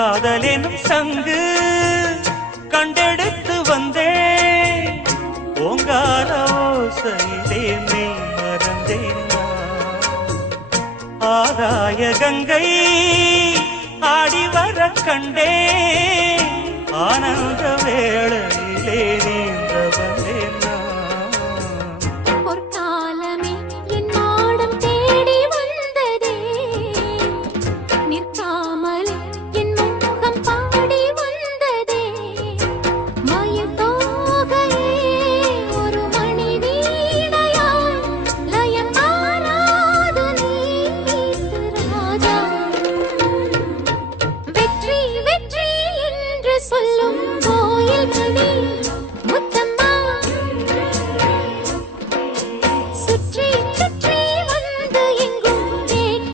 காதலெனும் சங்கு கண்டெடுத்து வந்தேன் ஓங்கார ஓசையிலே மெய் மறந்தேன் ஆதாய கங்கை ஆடி வர கண்டேன் ஆனந்த வேளையிலே நீந்த வந்தேன்